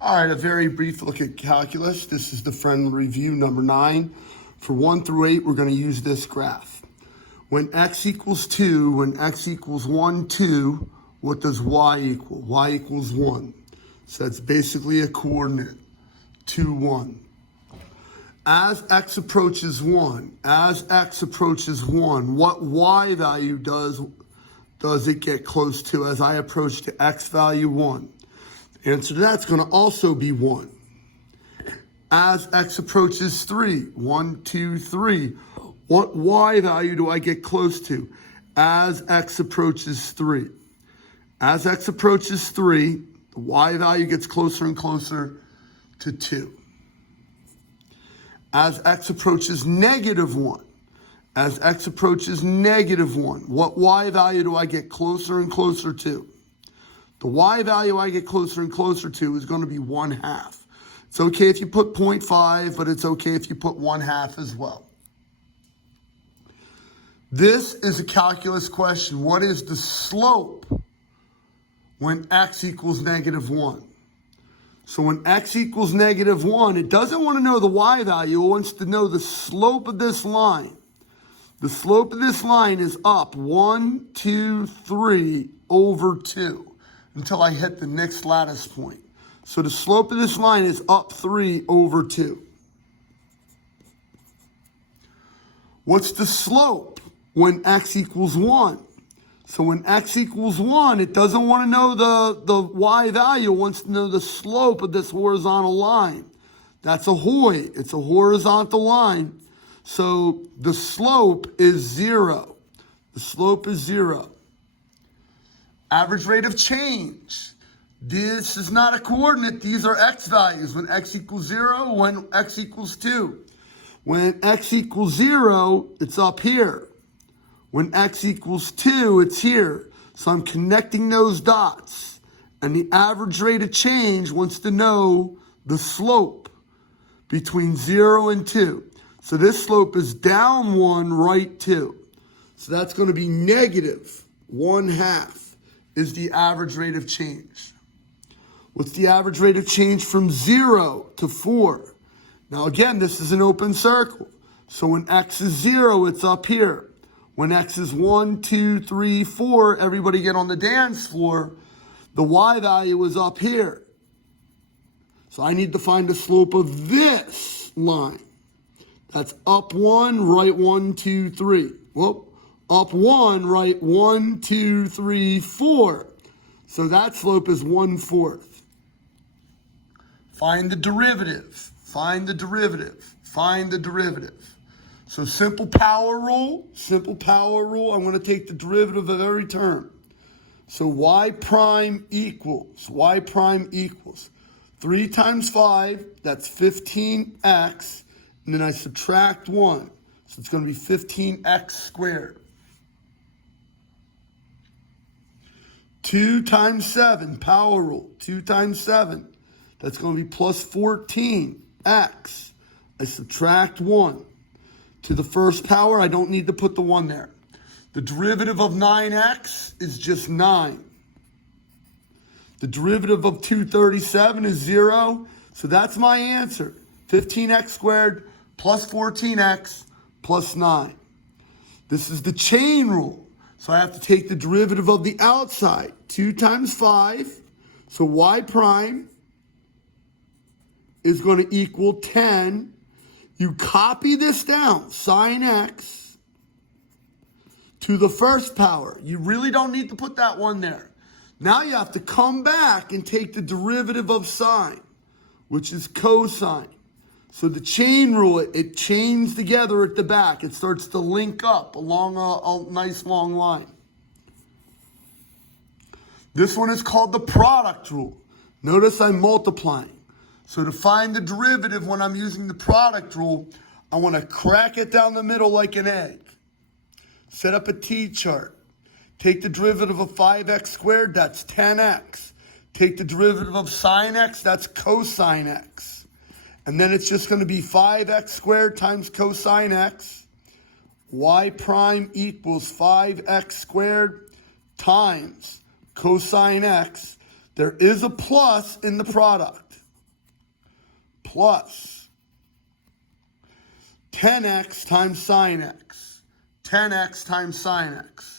All right, a very brief look at calculus. This is the friendly review number 9. For 1 through 8, we're going to use this graph. When x equals 2, when x equals 1, 2, what does y equal? Y equals 1. So that's basically a coordinate, 2, 1. As x approaches 1, what y value does it get close to as I approach to x value 1? The answer to that's going to also be 1. As x approaches 3, 1, 2, 3, what y value do I get close to as x approaches 3? As x approaches 3, the y value gets closer and closer to 2. As x approaches negative 1, what y value do I get closer and closer to? The y value I get closer and closer to is going to be 1/2. It's okay if you put 0.5, but it's okay if you put 1/2 as well. This is a calculus question. What is the slope when x equals negative 1? So when x equals negative 1, it doesn't want to know the y value. It wants to know the slope of this line. The slope of this line is up 1, 2, 3 over 2 until I hit the next lattice point. So the slope of this line is up 3 over 2. What's the slope when x equals 1? So when x equals 1, it doesn't want to know the y value. It wants to know the slope of this horizontal line. That's a HOI. It's a horizontal line. So the slope is 0. The slope is 0. Average rate of change. This is not a coordinate. These are x values. When x equals 0, when x equals 2. When x equals 0, it's up here. When x equals 2, it's here. So I'm connecting those dots. And the average rate of change wants to know the slope between 0 and 2. So this slope is down 1, right 2. So that's going to be negative 1/2 is the average rate of change. What's the average rate of change from 0 to 4? Now again, this is an open circle. So when x is 0, it's up here. When x is 1, 2, 3, 4, everybody get on the dance floor. The y value is up here. So I need to find the slope of this line. That's up 1, right 1, 2, 3. Whoop. Up 1, right 1, 2, 3, 4. So that slope is 1/4. Find the derivative. Find the derivative. Find the derivative. So simple power rule. I'm going to take the derivative of every term. So y prime equals 3 times 5, that's 15x, and then I subtract 1. So it's going to be 15x squared. 2 times 7, power rule, 2 times 7. That's going to be plus 14x. I subtract 1. To the first power, I don't need to put the 1 there. The derivative of 9x is just 9. The derivative of 237 is 0. So that's my answer. 15x squared plus 14x plus 9. This is the chain rule. So I have to take the derivative of the outside. 2 times 5. So y prime is going to equal 10. You copy this down, sine x, to the first power. You really don't need to put that 1 there. Now you have to come back and take the derivative of sine, which is cosine. So the chain rule, it chains together at the back. It starts to link up along a nice long line. This one is called the product rule. Notice I'm multiplying. So to find the derivative when I'm using the product rule, I want to crack it down the middle like an egg. Set up a t-chart. Take the derivative of 5x squared, that's 10x. Take the derivative of sine x, that's cosine x. And then it's just going to be 5x squared times cosine x. Y prime equals 5x squared times cosine x. There is a plus in the product. plus 10x times sine x. 10x times sine x.